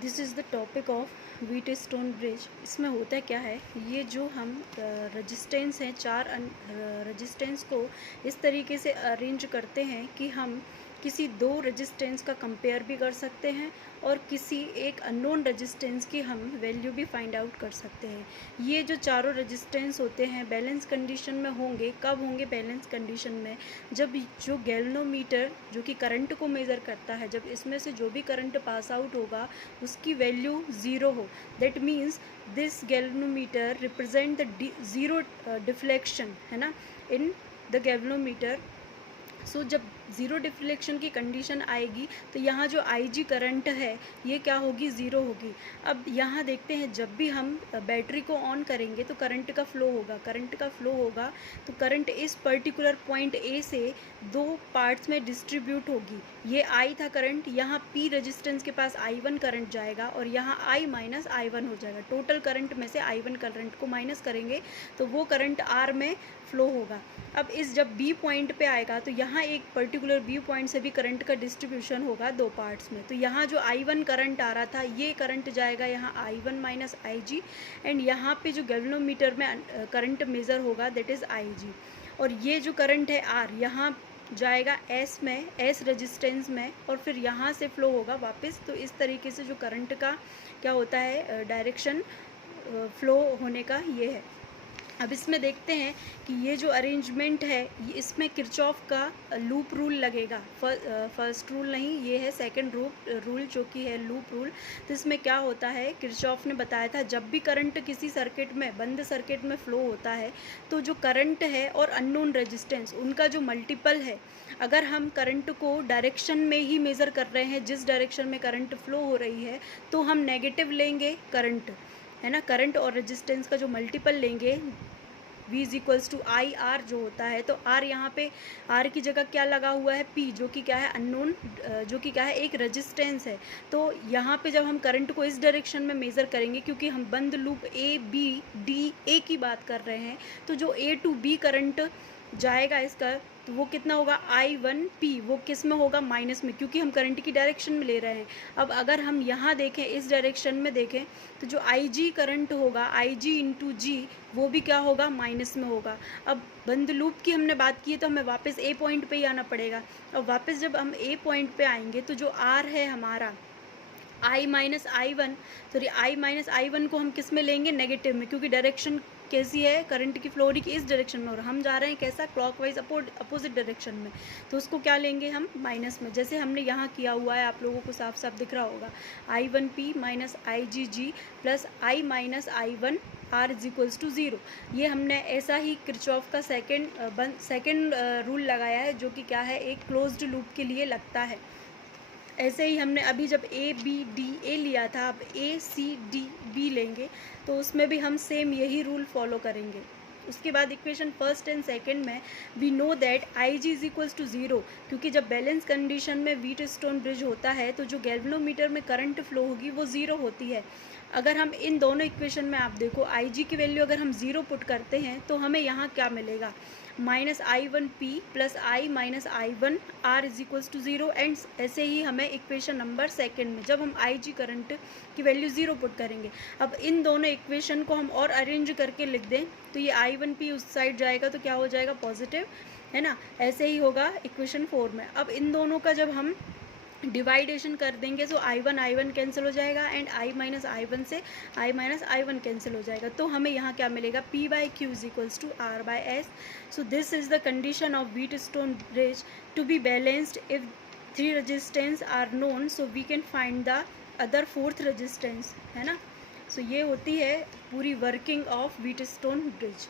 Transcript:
This is the topic of Wheatstone bridge. इसमें होता क्या है, ये जो हम रेजिस्टेंस हैं, चार रेजिस्टेंस को इस तरीके से अरेंज करते हैं कि हम किसी दो रेजिस्टेंस का कंपेयर भी कर सकते हैं और किसी एक अननोन रेजिस्टेंस की हम वैल्यू भी फाइंड आउट कर सकते हैं। ये जो चारों रेजिस्टेंस होते हैं बैलेंस कंडीशन में होंगे। कब होंगे बैलेंस कंडीशन में? जब जो गैल्वेनोमीटर जो कि करंट को मेज़र करता है, जब इसमें से जो भी करंट पास आउट होगा उसकी वैल्यू ज़ीरो हो। That means this galvanometer represent the zero deflection, है ना, इन द गैल्वेनोमीटर। सो जब ज़ीरो डिफ्लेक्शन की कंडीशन आएगी तो यहाँ जो IG करंट है ये क्या होगी, ज़ीरो होगी। अब यहाँ देखते हैं, जब भी हम बैटरी को ऑन करेंगे तो करंट का फ्लो होगा। करंट का फ्लो होगा तो करंट इस पर्टिकुलर पॉइंट A से दो पार्ट्स में डिस्ट्रीब्यूट होगी। ये I था करंट, यहाँ P रेजिस्टेंस के पास I1 करंट जाएगा और यहाँ I माइनस I1 हो जाएगा। टोटल करंट में से I1 करंट को माइनस करेंगे तो वो करंट R में फ्लो होगा। अब इस जब B पॉइंट पे आएगा तो यहाँ एक पर्टिकुलर B पॉइंट से भी करंट का डिस्ट्रीब्यूशन होगा दो पार्ट्स में। तो यहाँ जो I1 करंट आ रहा था ये करंट जाएगा यहाँ I1 माइनस IG, एंड यहाँ पे जो गैल्वेनोमीटर में करंट मेज़र होगा दैट इज़ IG। और ये जो करंट है R यहाँ जाएगा S में, S रेजिस्टेंस में, और फिर यहाँ से फ्लो होगा वापस। तो इस तरीके से जो करंट का क्या होता है डायरेक्शन फ्लो होने का ये है। अब इसमें देखते हैं कि ये जो अरेंजमेंट है ये इसमें किरचॉफ का लूप रूल लगेगा। फर्स्ट रूल नहीं, ये है सेकंड रूल जो कि है लूप रूल। तो इसमें क्या होता है, किरचॉफ ने बताया था जब भी करंट किसी सर्किट में, बंद सर्किट में फ्लो होता है तो जो करंट है और अननोन रेजिस्टेंस उनका जो मल्टीपल है, अगर हम करंट को डायरेक्शन में ही मेज़र कर रहे हैं, जिस डायरेक्शन में करंट फ्लो हो रही है, तो हम नेगेटिव लेंगे करंट, है ना। करंट और रेजिस्टेंस का जो मल्टीपल लेंगे V is equals to I R जो होता है, तो R यहाँ पे R की जगह क्या लगा हुआ है, P, जो कि क्या है अननोन, जो कि क्या है एक रेजिस्टेंस है। तो यहाँ पे जब हम करंट को इस डायरेक्शन में मेज़र करेंगे, क्योंकि हम बंद loop A B D A की बात कर रहे हैं, तो जो A टू B करंट जाएगा इसका, तो वो कितना होगा I1P, वो किस में होगा, माइनस में, क्योंकि हम करंट की डायरेक्शन में ले रहे हैं। अब अगर हम यहाँ देखें, इस डायरेक्शन में देखें, तो जो IG करंट होगा IG इंटू G, वो भी क्या होगा, माइनस में होगा। अब बंद लूप की हमने बात की है तो हमें वापस A पॉइंट पे ही आना पड़ेगा। अब वापस जब हम A पॉइंट पे आएंगे तो जो R है हमारा I minus I1, sorry I minus I1 को हम किस में लेंगे, नेगेटिव में, क्योंकि डायरेक्शन कैसी है, करंट की फ्लो की इस डायरेक्शन में, और हम जा रहे हैं कैसा, क्लॉकवाइज अपोजिट डायरेक्शन में, तो उसको क्या लेंगे हम, माइनस में, जैसे हमने यहाँ किया हुआ है, आप लोगों को साफ साफ दिख रहा होगा। I1P minus IGG plus I minus I1 R is equals to zero. ये हमने ऐसा ही किरचॉफ का सेकेंड रूल लगाया है, जो कि क्या है, एक क्लोज्ड लूप के लिए लगता है। ऐसे ही हमने अभी जब ABDA लिया था, अब ACDB लेंगे तो उसमें भी हम सेम यही रूल फॉलो करेंगे। उसके बाद इक्वेशन फर्स्ट एंड सेकंड में we know that IG is equals to zero, क्योंकि जब बैलेंस कंडीशन में व्हीटस्टोन ब्रिज होता है तो जो गैल्वेनोमीटर में करंट फ्लो होगी वो ज़ीरो होती है। अगर हम इन दोनों इक्वेशन में आप देखो, IG की वैल्यू अगर हम ज़ीरो पुट करते हैं तो हमें यहाँ क्या मिलेगा, minus I1P plus I minus I1 R is equals to zero. And ऐसे ही हमें इक्वेशन नंबर सेकंड में जब हम IG करंट की वैल्यू ज़ीरो पुट करेंगे, अब इन दोनों इक्वेशन को हम और अरेंज करके लिख दें तो ये I1P उस साइड जाएगा तो क्या हो जाएगा, पॉजिटिव, है ना। ऐसे ही होगा इक्वेशन 4 में। अब इन दोनों का जब हम डिवाइडेशन कर देंगे तो I1 कैंसिल हो जाएगा एंड I माइनस I1 से I माइनस I1 कैंसिल हो जाएगा। तो हमें यहाँ क्या मिलेगा, P by Q is equals to R by S। So this is the condition of Wheatstone bridge to be balanced if three resistance are known, so we can find the other fourth resistance, है ना। सो ये होती है पूरी working of Wheatstone bridge.